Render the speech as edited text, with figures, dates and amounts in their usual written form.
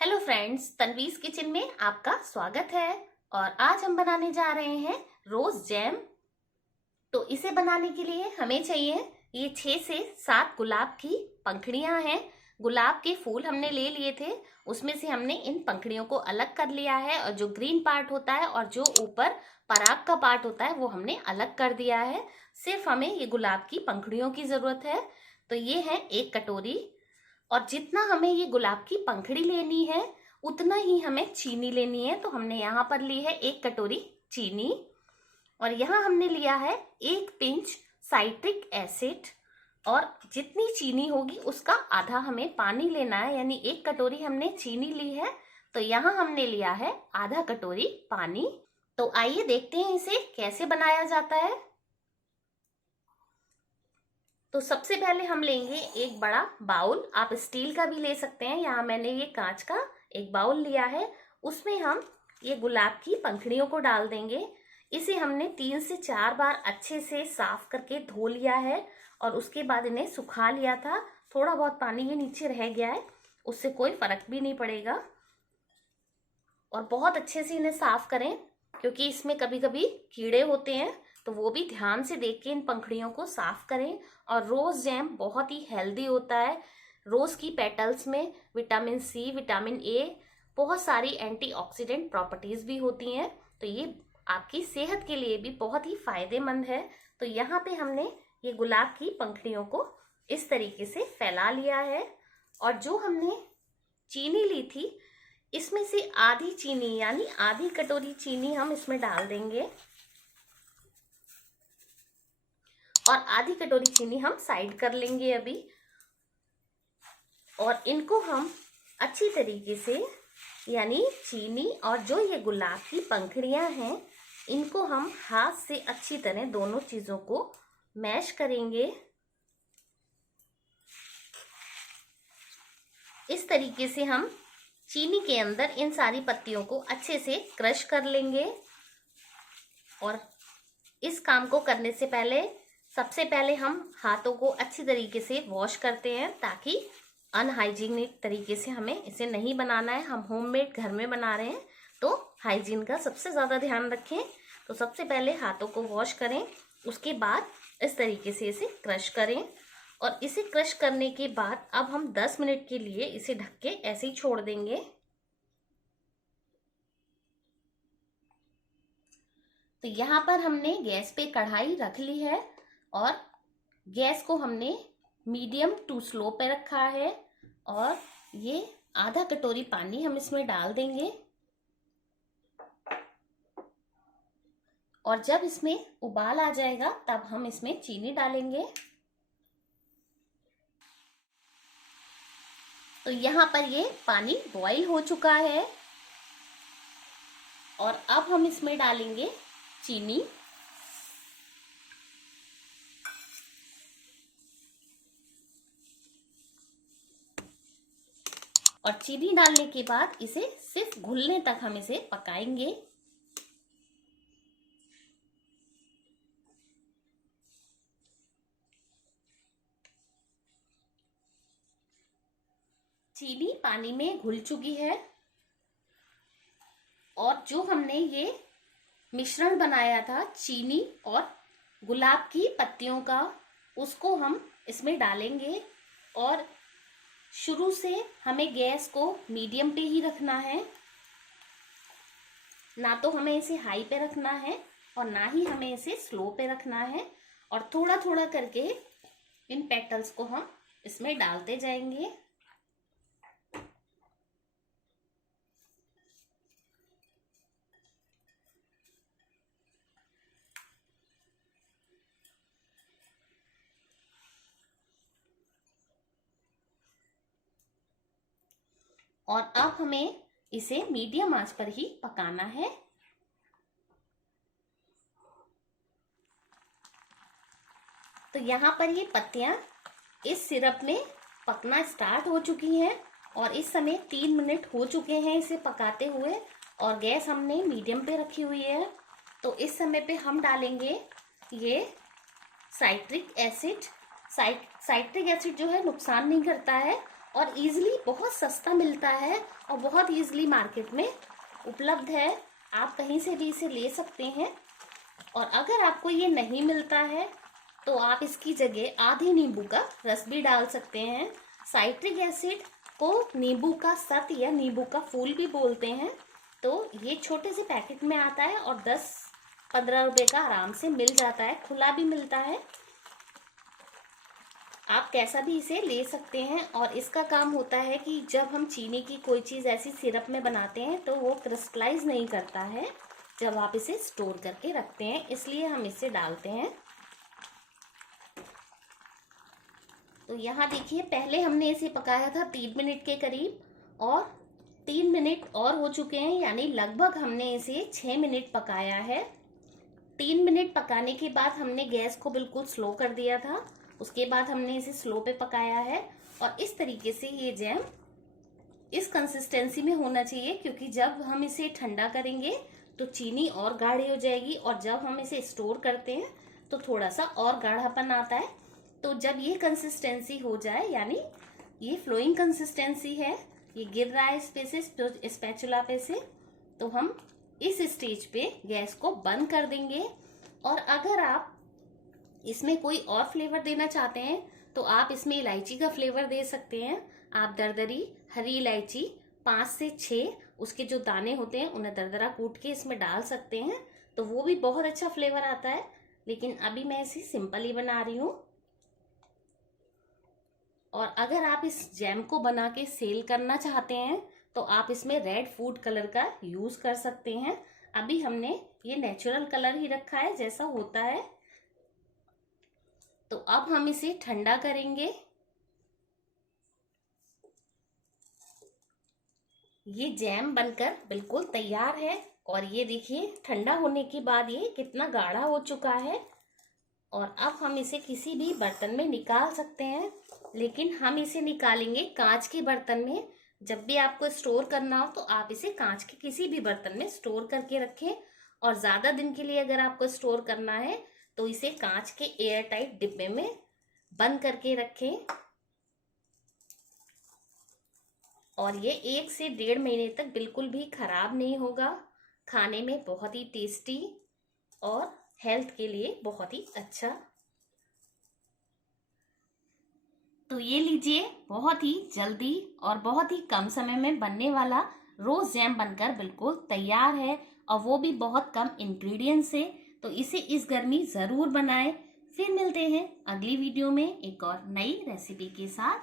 Hello friends, तन्वीज kitchen में आपका स्वागत है। और आज हम बनाने जा रहे हैं रोज जैम। तो इसे बनाने के लिए हमें चाहिए ये 6 से 7 गुलाब की पंखुड़ियां हैं। गुलाब के फूल हमने ले लिए थे, उसमें से हमने इन पंखुड़ियों को अलग कर लिया है और जो ग्रीन पार्ट होता है और जो ऊपर पराग का पार्ट होता है वो हमने अलग कर दिया है। सिर्फ हमें ये गुलाब की पंखुड़ियों की जरूरत है। तो ये है 1 कटोरी। और जितना हमें ये गुलाब की पंखुड़ी लेनी है उतना ही हमें चीनी लेनी है। तो हमने यहाँ पर ली है 1 कटोरी चीनी। और यहाँ हमने लिया है 1 पिंच साइट्रिक एसिड। और जितनी चीनी होगी उसका आधा हमें पानी लेना है, यानी 1 कटोरी हमने चीनी ली है तो यहाँ हमने लिया है आधा कटोरी पानी। तो आइए देखते हैं इसे कैसे बनाया जाता है। तो सबसे पहले हम लेंगे एक बड़ा बाउल, आप स्टील का भी ले सकते हैं। यहाँ मैंने ये कांच का एक बाउल लिया है, उसमें हम ये गुलाब की पंखुड़ियों को डाल देंगे। इसे हमने 3 से 4 बार अच्छे से साफ करके धो लिया है और उसके बाद इन्हें सुखा लिया था। थोड़ा बहुत पानी ये नीचे रह गया है, उससे कोई फर्क भी नहीं पड़ेगा। और बहुत अच्छे से इन्हें साफ करें क्योंकि इसमें कभी कभी कीड़े होते हैं, तो वो भी ध्यान से देख के इन पंखुड़ियों को साफ करें। और रोज जैम बहुत ही हेल्दी होता है। रोज की पेटल्स में विटामिन सी, विटामिन ए, बहुत सारी एंटीऑक्सीडेंट प्रॉपर्टीज भी होती हैं, तो ये आपकी सेहत के लिए भी बहुत ही फायदेमंद है। तो यहाँ पे हमने ये गुलाब की पंखुड़ियों को इस तरीके से फैला लिया है। और जो हमने चीनी ली थी इसमें से आधी चीनी यानी आधी कटोरी चीनी हम इसमें डाल देंगे और आधी कटोरी चीनी हम साइड कर लेंगे अभी। और इनको हम अच्छी तरीके से, यानी चीनी और जो ये गुलाब की पंखुड़ियां हैं, इनको हम हाथ से अच्छी तरह दोनों चीजों को मैश करेंगे। इस तरीके से हम चीनी के अंदर इन सारी पत्तियों को अच्छे से क्रश कर लेंगे। और इस काम को करने से पहले सबसे पहले हम हाथों को अच्छी तरीके से वॉश करते हैं, ताकि अनहाइजीनिक तरीके से हमें इसे नहीं बनाना है। हम होममेड घर में बना रहे हैं तो हाइजीन का सबसे ज़्यादा ध्यान रखें। तो सबसे पहले हाथों को वॉश करें, उसके बाद इस तरीके से इसे क्रश करें। और इसे क्रश करने के बाद अब हम 10 मिनट के लिए इसे ढक के ऐसे ही छोड़ देंगे। तो यहाँ पर हमने गैस पे कढ़ाई रख ली है और गैस को हमने मीडियम टू स्लो पे रखा है। और ये आधा कटोरी पानी हम इसमें डाल देंगे। और जब इसमें उबाल आ जाएगा तब हम इसमें चीनी डालेंगे। तो यहाँ पर ये पानी बॉईल हो चुका है और अब हम इसमें डालेंगे चीनी। और चीनी डालने के बाद इसे सिर्फ घुलने तक हम इसे पकाएंगे। चीनी पानी में घुल चुकी है और जो हमने ये मिश्रण बनाया था चीनी और गुलाब की पत्तियों का, उसको हम इसमें डालेंगे। और शुरू से हमें गैस को मीडियम पे ही रखना है, ना तो हमें इसे हाई पे रखना है और ना ही हमें इसे स्लो पे रखना है। और थोड़ा थोड़ा करके इन पेटल्स को हम इसमें डालते जाएंगे। और अब हमें इसे मीडियम आंच पर ही पकाना है। तो यहाँ पर ये पत्तियां इस सिरप में पकना स्टार्ट हो चुकी हैं और इस समय 3 मिनट हो चुके हैं इसे पकाते हुए और गैस हमने मीडियम पे रखी हुई है। तो इस समय पे हम डालेंगे ये साइट्रिक एसिड। साइट्रिक एसिड जो है नुकसान नहीं करता है और इजीली बहुत सस्ता मिलता है और बहुत इजीली मार्केट में उपलब्ध है। आप कहीं से भी इसे ले सकते हैं। और अगर आपको ये नहीं मिलता है तो आप इसकी जगह आधे नींबू का रस भी डाल सकते हैं। साइट्रिक एसिड को नींबू का सत या नींबू का फूल भी बोलते हैं। तो ये छोटे से पैकेट में आता है और 10-15 रुपए का आराम से मिल जाता है, खुला भी मिलता है। आप कैसा भी इसे ले सकते हैं। और इसका काम होता है कि जब हम चीनी की कोई चीज़ ऐसी सिरप में बनाते हैं तो वो क्रिस्टलाइज नहीं करता है जब आप इसे स्टोर करके रखते हैं, इसलिए हम इसे डालते हैं। तो यहाँ देखिए, पहले हमने इसे पकाया था 3 मिनट के करीब और 3 मिनट और हो चुके हैं, यानी लगभग हमने इसे 6 मिनट पकाया है। 3 मिनट पकाने के बाद हमने गैस को बिल्कुल स्लो कर दिया था। उसके बाद हमने इसे स्लो पे पकाया है और इस तरीके से ये जैम इस कंसिस्टेंसी में होना चाहिए, क्योंकि जब हम इसे ठंडा करेंगे तो चीनी और गाढ़ी हो जाएगी और जब हम इसे स्टोर करते हैं तो थोड़ा सा और गाढ़ापन आता है। तो जब ये कंसिस्टेंसी हो जाए, यानी ये फ्लोइंग कंसिस्टेंसी है, ये गिर रहा है इस पे से, स्पैचुला पे से, तो हम इस स्टेज पे गैस को बंद कर देंगे। और अगर आप इसमें कोई और फ्लेवर देना चाहते हैं तो आप इसमें इलायची का फ्लेवर दे सकते हैं। आप दरदरी हरी इलायची 5 से 6 उसके जो दाने होते हैं उन्हें दरदरा कूट के इसमें डाल सकते हैं, तो वो भी बहुत अच्छा फ्लेवर आता है। लेकिन अभी मैं इसे सिंपल ही बना रही हूँ। और अगर आप इस जैम को बना के सेल करना चाहते हैं तो आप इसमें रेड फूड कलर का यूज कर सकते हैं। अभी हमने ये नेचुरल कलर ही रखा है जैसा होता है। तो अब हम इसे ठंडा करेंगे। ये जैम बनकर बिल्कुल तैयार है और ये देखिए ठंडा होने के बाद ये कितना गाढ़ा हो चुका है। और अब हम इसे किसी भी बर्तन में निकाल सकते हैं, लेकिन हम इसे निकालेंगे कांच के बर्तन में। जब भी आपको स्टोर करना हो तो आप इसे कांच के किसी भी बर्तन में स्टोर करके रखें। और ज़्यादा दिन के लिए अगर आपको स्टोर करना है तो इसे कांच के एयर टाइट डिब्बे में बंद करके रखें। और ये 1 से 1.5 महीने तक बिल्कुल भी खराब नहीं होगा। खाने में बहुत ही टेस्टी और हेल्थ के लिए बहुत ही अच्छा। तो ये लीजिए, बहुत ही जल्दी और बहुत ही कम समय में बनने वाला रोज जैम बनकर बिल्कुल तैयार है, और वो भी बहुत कम इंग्रेडिएंट्स से। तो इसे इस गर्मी ज़रूर बनाएं। फिर मिलते हैं अगली वीडियो में एक और नई रेसिपी के साथ।